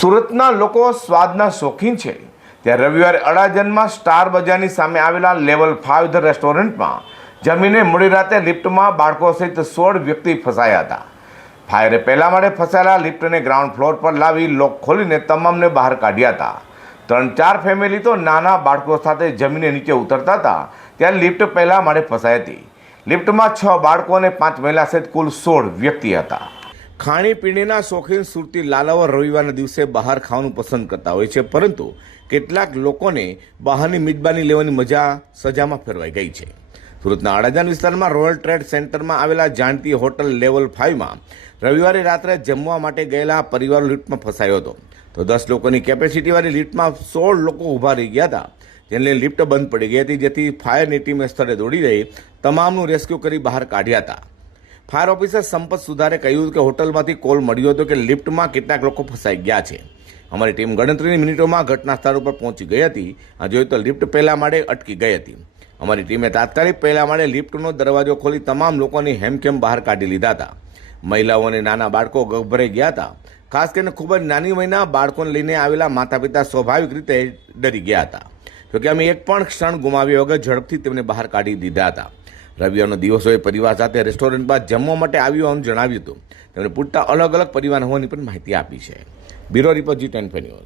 સુરતના લોકો સ્વાદના શોખીન છે. ત્યારે રવિવારે અડાજનમાં સ્ટાર બજારની સામે આવેલા લેવલ ફાઇવ ધ રેસ્ટોરન્ટમાં જમીને મોડી રાતે લિફ્ટમાં બાળકો સહિત સોળ વ્યક્તિ ફસાયા હતા. ફાયરે પહેલા માળે ફસાયેલા લિફ્ટને ગ્રાઉન્ડ ફ્લોર પર લાવી લોક ખોલીને તમામને બહાર કાઢ્યા હતા. ત્રણ ચાર ફેમિલી તો નાના બાળકો સાથે જમીને નીચે ઉતરતા હતા ત્યારે લિફ્ટ પહેલા માળે ફસાઈ હતી. લિફ્ટમાં છ બાળકો અને પાંચ મહિલા સહિત કુલ સોળ વ્યક્તિ હતા. ખાણીપીણીના શોખીન સુરતી લાલાવર રવિવારના દિવસે બહાર ખાવાનું પસંદ કરતા હોય છે, પરંતુ કેટલાક લોકોને બહારની મિજબાની લેવાની મજા સજામાં ફેરવાઈ ગઈ છે. સુરતના અડાજણ વિસ્તારમાં રોયલ ટ્રેડ સેન્ટરમાં આવેલા જાણતી હોટલ લેવલ ફાઇવમાં રવિવારે રાત્રે જમવા માટે ગયેલા પરિવાર લિફ્ટમાં ફસાયો હતો. તો દસ લોકોની કેપેસિટીવાળી લિફ્ટમાં સોળ લોકો ઊભા રહી ગયા હતા. જેને લિફ્ટ બંધ પડી ગઈ હતી, જેથી ફાયરની ટીમે સ્થળે દોડી રહી, તમામનું રેસ્ક્યુ કરી બહાર કાઢ્યા હતા. ફાયર ઓફિસર સંપત સુધારે કહ્યું કે હોટલમાંથી કોલ મળ્યો હતો કે લિફ્ટમાં કેટલાક લોકો ફસાઈ ગયા છે. અમારી ટીમ ગણતરીની મિનિટોમાં ઘટના સ્થળ ઉપર પહોંચી ગઈ હતી. આ જોયું તો લિફ્ટ પહેલા માળે અટકી ગઈ હતી. અમારી ટીમે તાત્કાલિક પહેલા માળે લિફ્ટનો દરવાજો ખોલી તમામ લોકોની હેમખેમ બહાર કાઢી લીધા હતા. મહિલાઓ અને નાના બાળકો ગભરાઈ ગયા હતા. ખાસ કરીને ખૂબ જ નાની વયના બાળકોને લઈને આવેલા માતા પિતા સ્વાભાવિક રીતે ડરી ગયા હતા. જોકે અમે એક પણ ક્ષણ ગુમાવ્યા વગર ઝડપથી તેમને બહાર કાઢી દીધા હતા. રવિવારનો દિવસ હોય, પરિવાર સાથે રેસ્ટોરન્ટ બાદ જમવા માટે આવ્યું હોવાનું જણાવ્યું હતું. તેમણે પૂરતા અલગ અલગ પરિવાર હોવાની પણ માહિતી આપી છે. બ્યુરો રિપોર્ટ જી ટેન